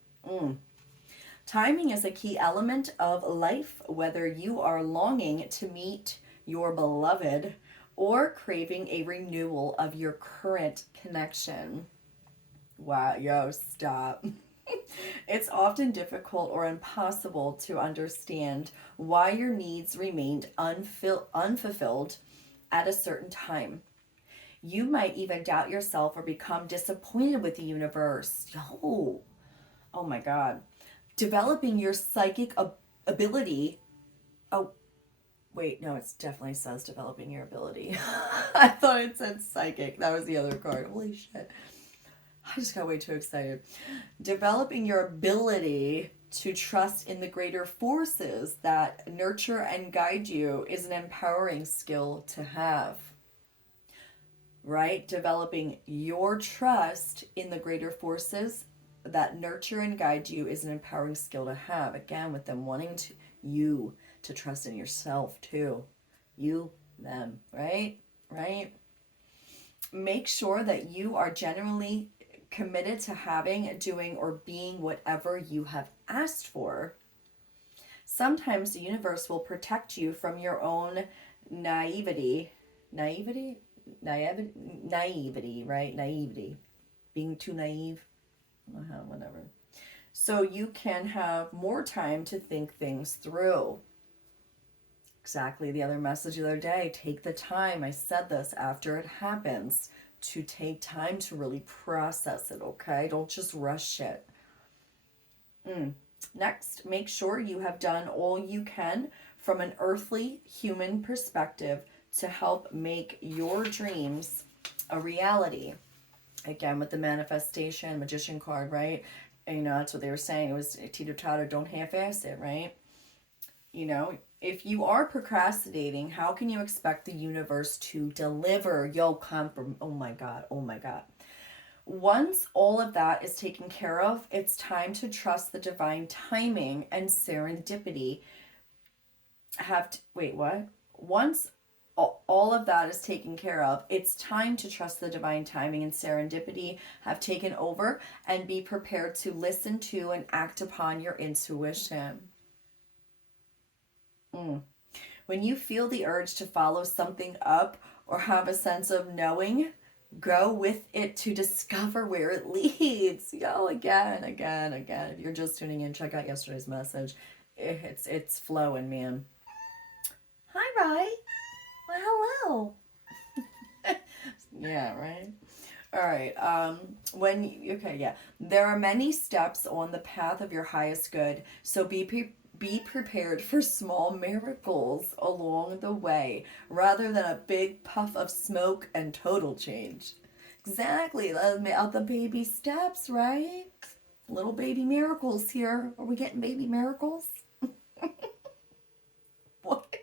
Timing is a key element of life, whether you are longing to meet your beloved or craving a renewal of your current connection. Wow, yo, stop. It's often difficult or impossible to understand why your needs remained unfulfilled at a certain time. You might even doubt yourself or become disappointed with the universe. Oh my God. Developing your psychic ability. Oh, wait, no, it definitely says developing your ability. I thought it said psychic. That was the other card. Holy shit. I just got way too excited. Developing your ability to trust in the greater forces that nurture and guide you is an empowering skill to have. Right? Developing your trust in the greater forces that nurture and guide you is an empowering skill to have. Again, with them wanting you to trust in yourself too. You, them, right? Right? Make sure that you are genuinely committed to having, doing, or being whatever you have asked for. Sometimes the universe will protect you from your own naivety, right? Naivety. Being too naive. Whatever. So you can have more time to think things through. Exactly the other message the other day. Take the time. I said this after it happens. to take time to really process it, okay? Don't just rush it. Next, make sure you have done all you can from an earthly human perspective to help make your dreams a reality. Again, with the manifestation magician card, right? And, you know, that's what they were saying. It was teeter-totter, don't half-ass it, right? You know, if you are procrastinating, how can you expect the universe to deliver? Oh my God, oh my God. Once all of that is taken care of, it's time to trust the divine timing and serendipity. Wait, what? Once all of that is taken care of, it's time to trust the divine timing and serendipity have taken over and be prepared to listen to and act upon your intuition. When you feel the urge to follow something up or have a sense of knowing, go with it to discover where it leads. Again. If you're just tuning in, check out yesterday's message. It's flowing, man. Hi, Rye. Well, hello. Yeah, right. All right. There are many steps on the path of your highest good, so be prepared for small miracles along the way rather than a big puff of smoke and total change. Exactly. The baby steps, right? Little baby miracles here. Are we getting baby miracles? What?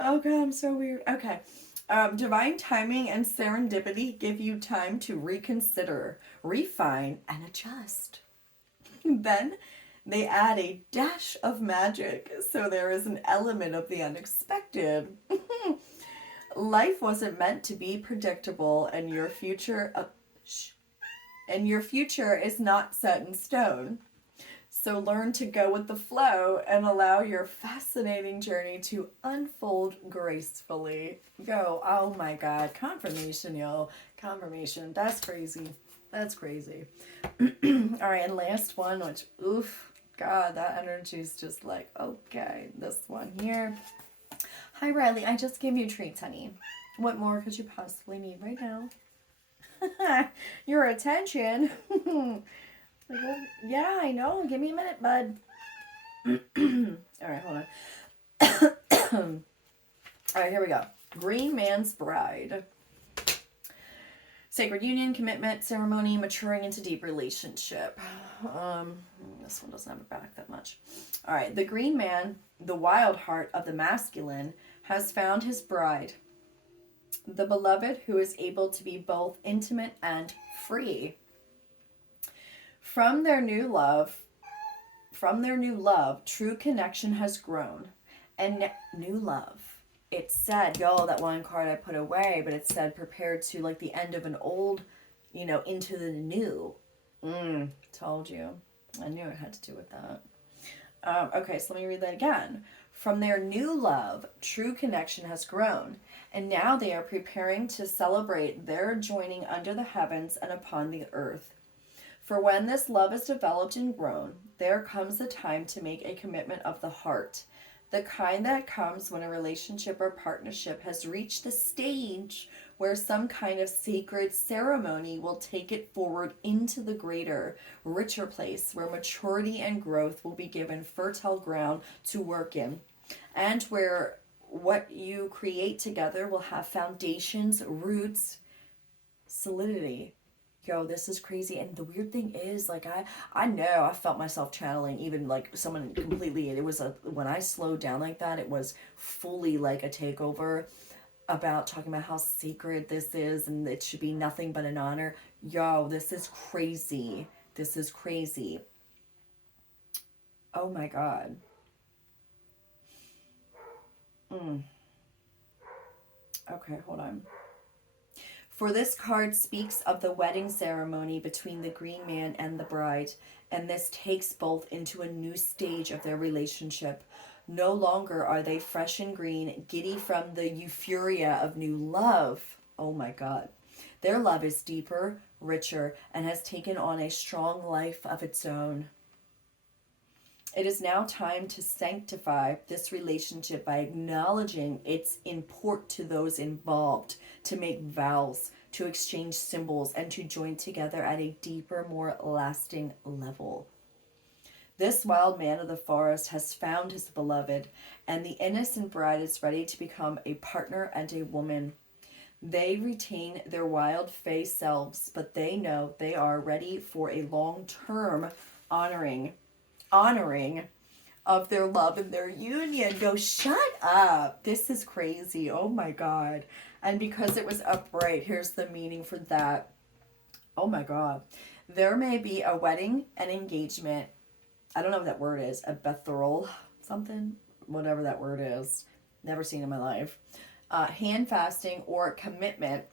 Oh God, I'm so weird. Okay. Divine timing and serendipity give you time to reconsider, refine, and adjust. Then they add a dash of magic, so there is an element of the unexpected. Life wasn't meant to be predictable, and your future is not set in stone. So learn to go with the flow and allow your fascinating journey to unfold gracefully. Go. Oh my God. Confirmation, yo. Confirmation. That's crazy. That's crazy. All right. And last one, which, oof. God, that energy is just like, okay. This one here. Hi, Riley. I just gave you treats, honey. What more could you possibly need right now? Your attention. Yeah, I know. Give me a minute, bud. All right, hold on. All right, here we go. Green Man's Bride. Sacred union, commitment, ceremony, maturing into deep relationship. This one doesn't have it back that much. All right, the green man, the wild heart of the masculine, has found his bride. The beloved who is able to be both intimate and free. From their new love, true connection has grown. And new love. It said, that one card I put away, but it said prepared to like the end of an old, into the new. Told you. I knew it had to do with that. Okay, so let me read that again. From their new love, true connection has grown. And now they are preparing to celebrate their joining under the heavens and upon the earth. For when this love is developed and grown, there comes the time to make a commitment of the heart. The kind that comes when a relationship or partnership has reached the stage where some kind of sacred ceremony will take it forward into the greater, richer place where maturity and growth will be given fertile ground to work in, and where what you create together will have foundations, roots, solidity. This is crazy. And the weird thing is, like, I know I felt myself channeling even like someone completely. When I slowed down like that, it was fully like a takeover about talking about how sacred this is and it should be nothing but an honor. This is crazy. This is crazy. Oh my God. Okay, hold on. For this card speaks of the wedding ceremony between the green man and the bride, and this takes both into a new stage of their relationship. No longer are they fresh and green, giddy from the euphoria of new love. Oh my God. Their love is deeper, richer, and has taken on a strong life of its own. It is now time to sanctify this relationship by acknowledging its import to those involved, to make vows, to exchange symbols, and to join together at a deeper, more lasting level. This wild man of the forest has found his beloved, and the innocent bride is ready to become a partner and a woman. They retain their wild fae selves, but they know they are ready for a long-term honoring of their love and their union. Go, shut up. This is crazy. Oh my God. And because it was upright, here's the meaning for that. Oh my God. There may be a wedding, an engagement. I don't know what that word is. A betrothal, something, whatever that word is. Never seen in my life. Hand fasting or commitment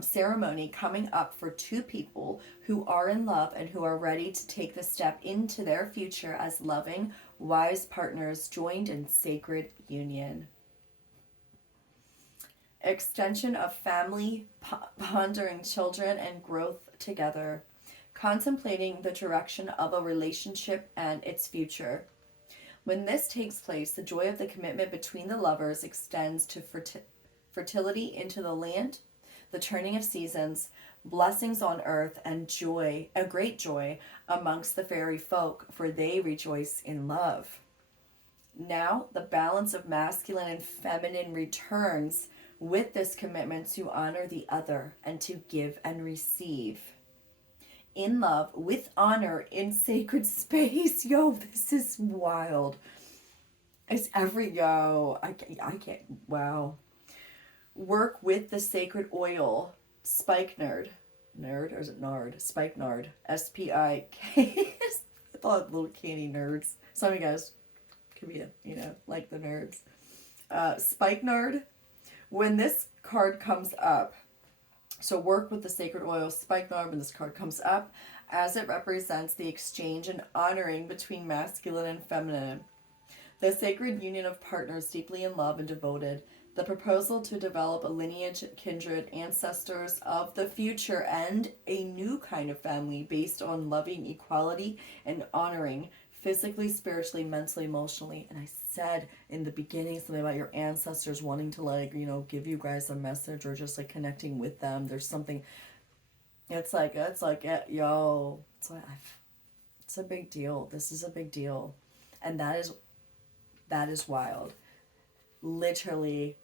ceremony coming up for two people who are in love and who are ready to take the step into their future as loving, wise partners joined in sacred union. Extension of family, pondering children and growth together, contemplating the direction of a relationship and its future. When this takes place, the joy of the commitment between the lovers extends to fertility into the land, the turning of seasons, blessings on earth, and joy, a great joy amongst the fairy folk, for they rejoice in love. Now, the balance of masculine and feminine returns with this commitment to honor the other and to give and receive. In love, with honor, in sacred space. Yo, this is wild. It's I can't, wow. Work with the sacred oil, spikenard, or is it nard? Spikenard, S-P-I-K. I thought little candy nerds. Some of you guys could be, like the nerds. Spikenard, when this card comes up, so work with the sacred oil, spikenard, when this card comes up, as it represents the exchange and honoring between masculine and feminine. The sacred union of partners deeply in love and devoted. The proposal to develop a lineage, kindred, ancestors of the future, and a new kind of family based on loving equality and honoring physically, spiritually, mentally, emotionally. And I said in the beginning something about your ancestors wanting to give you guys a message or just connecting with them. There's something, it's a big deal. This is a big deal. And that is wild. Literally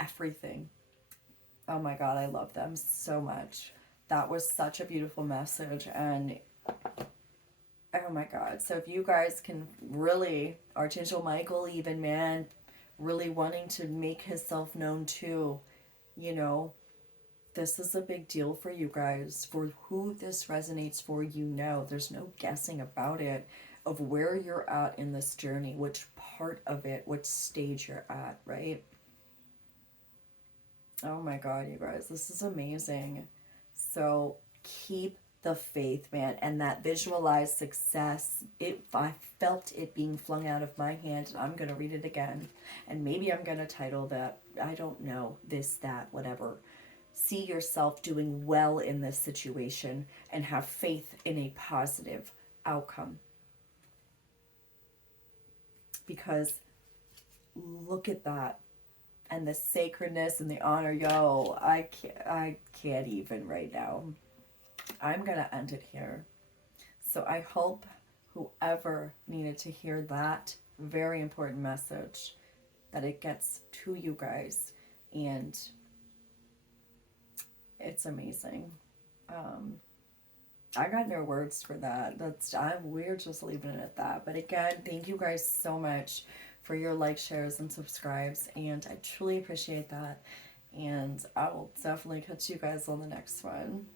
everything. Oh my God, I love them so much. That was such a beautiful message, and oh my God. So if you guys can really, Archangel Michael even, man, really wanting to make himself known too, this is a big deal for you guys. For who this resonates for, there's no guessing about it, of where you're at in this journey, which part of it, which stage you're at, right? Oh my God, you guys, this is amazing. So keep the faith, man, and that visualized success. I felt it being flung out of my hand, and I'm going to read it again. And maybe I'm going to title that, I don't know, this, that, whatever. See yourself doing well in this situation and have faith in a positive outcome. Because look at that. And the sacredness and the honor, I can't even right now. I'm going to end it here. So I hope whoever needed to hear that very important message, that it gets to you guys. And it's amazing. I got no words for that. We're just leaving it at that. But again, thank you guys so much for your likes, shares, and subscribes, and I truly appreciate that. And I will definitely catch you guys on the next one.